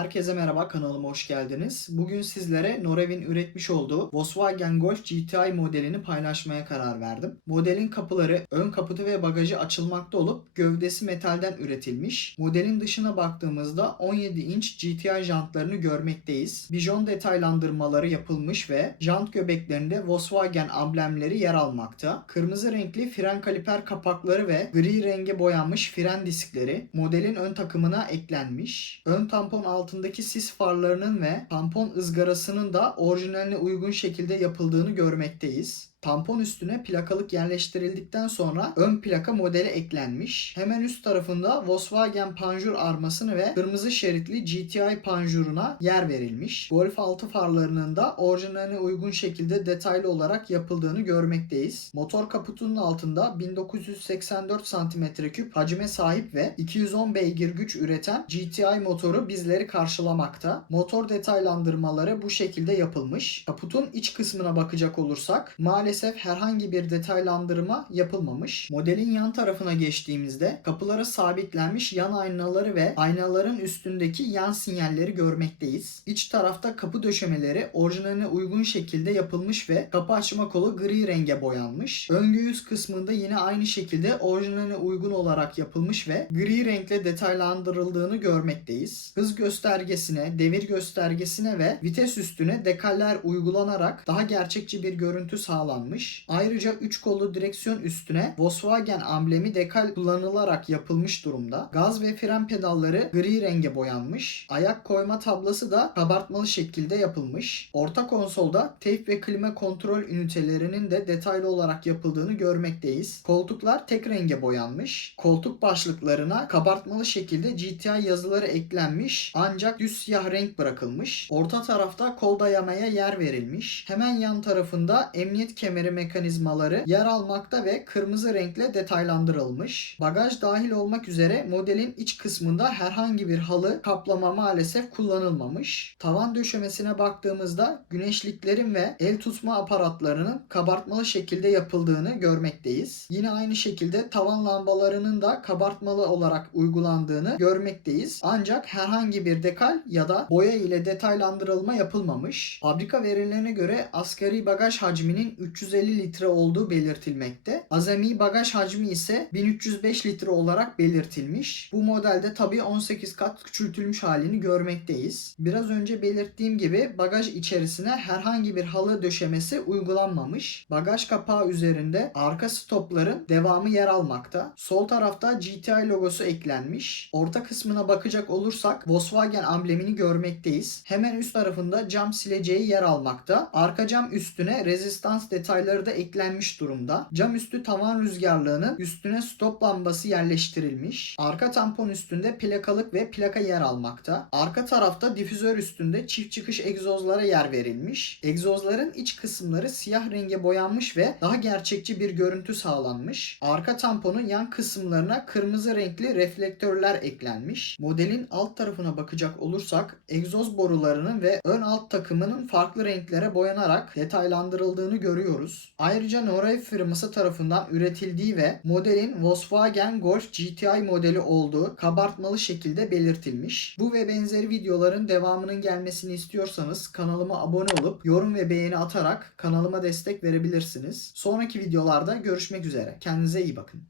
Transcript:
Herkese merhaba kanalıma hoş geldiniz. Bugün sizlere Norev'in üretmiş olduğu Volkswagen Golf GTI modelini paylaşmaya karar verdim. Modelin kapıları, ön kaputu ve bagajı açılmakta olup gövdesi metalden üretilmiş. Modelin dışına baktığımızda 17 inç GTI jantlarını görmekteyiz. Bijon detaylandırmaları yapılmış ve jant göbeklerinde Volkswagen amblemleri yer almakta. Kırmızı renkli fren kaliper kapakları ve gri renge boyanmış fren diskleri modelin ön takımına eklenmiş. Ön tampon altındaki sis farlarının ve tampon ızgarasının da orijinaline uygun şekilde yapıldığını görmekteyiz. Tampon üstüne plakalık yerleştirildikten sonra ön plaka modeli eklenmiş. Hemen üst tarafında Volkswagen panjur armasını ve kırmızı şeritli GTI panjuruna yer verilmiş. Golf 6 farlarının da orijinaline uygun şekilde detaylı olarak yapıldığını görmekteyiz. Motor kaputunun altında 1984 cm3 hacme sahip ve 210 beygir güç üreten GTI motoru bizleri karşılamakta. Motor detaylandırmaları bu şekilde yapılmış. Kaputun iç kısmına bakacak olursak maalesef herhangi bir detaylandırma yapılmamış. Modelin yan tarafına geçtiğimizde kapılara sabitlenmiş yan aynaları ve aynaların üstündeki yan sinyalleri görmekteyiz. İç tarafta kapı döşemeleri orijinaline uygun şekilde yapılmış ve kapı açma kolu gri renge boyanmış. Ön göğüs kısmında yine aynı şekilde orijinaline uygun olarak yapılmış ve gri renkle detaylandırıldığını görmekteyiz. Hız göstergesine, devir göstergesine ve vites üstüne dekaller uygulanarak daha gerçekçi bir görüntü sağlanmış. Ayrıca 3 kollu direksiyon üstüne Volkswagen amblemi dekal kullanılarak yapılmış durumda. Gaz ve fren pedalları gri renge boyanmış. Ayak koyma tablası da kabartmalı şekilde yapılmış. Orta konsolda teyp ve klima kontrol ünitelerinin de detaylı olarak yapıldığını görmekteyiz. Koltuklar tek renge boyanmış. Koltuk başlıklarına kabartmalı şekilde GTI yazıları eklenmiş ancak düz siyah renk bırakılmış. Orta tarafta kol dayamaya yer verilmiş. Hemen yan tarafında emniyet kemeri mekanizmaları yer almakta ve kırmızı renkle detaylandırılmış. Bagaj dahil olmak üzere modelin iç kısmında herhangi bir halı kaplama maalesef kullanılmamış. Tavan döşemesine baktığımızda güneşliklerin ve el tutma aparatlarının kabartmalı şekilde yapıldığını görmekteyiz. Yine aynı şekilde tavan lambalarının da kabartmalı olarak uygulandığını görmekteyiz. Ancak herhangi bir dekal ya da boya ile detaylandırılma yapılmamış. Fabrika verilerine göre asgari bagaj hacminin 350 litre olduğu belirtilmekte. Azami bagaj hacmi ise 1305 litre olarak belirtilmiş. Bu modelde tabi 18 kat küçültülmüş halini görmekteyiz. Biraz önce belirttiğim gibi bagaj içerisine herhangi bir halı döşemesi uygulanmamış. Bagaj kapağı üzerinde arka stopların devamı yer almakta. Sol tarafta GTI logosu eklenmiş. Orta kısmına bakacak olursak Volkswagen amblemini görmekteyiz. Hemen üst tarafında cam sileceği yer almakta. Arka cam üstüne rezistans detayları da eklenmiş durumda. Cam üstü tavan rüzgarlığının üstüne stop lambası yerleştirilmiş. Arka tampon üstünde plakalık ve plaka yer almakta. Arka tarafta difüzör üstünde çift çıkış egzozlara yer verilmiş. Egzozların iç kısımları siyah renge boyanmış ve daha gerçekçi bir görüntü sağlanmış. Arka tamponun yan kısımlarına kırmızı renkli reflektörler eklenmiş. Modelin alt tarafına bakacak olursak egzoz borularının ve ön alt takımının farklı renklere boyanarak detaylandırıldığını görüyoruz. Ayrıca Norway firması tarafından üretildiği ve modelin Volkswagen Golf GTI modeli olduğu kabartmalı şekilde belirtilmiş. Bu ve benzeri videoların devamının gelmesini istiyorsanız kanalıma abone olup yorum ve beğeni atarak kanalıma destek verebilirsiniz. Sonraki videolarda görüşmek üzere. Kendinize iyi bakın.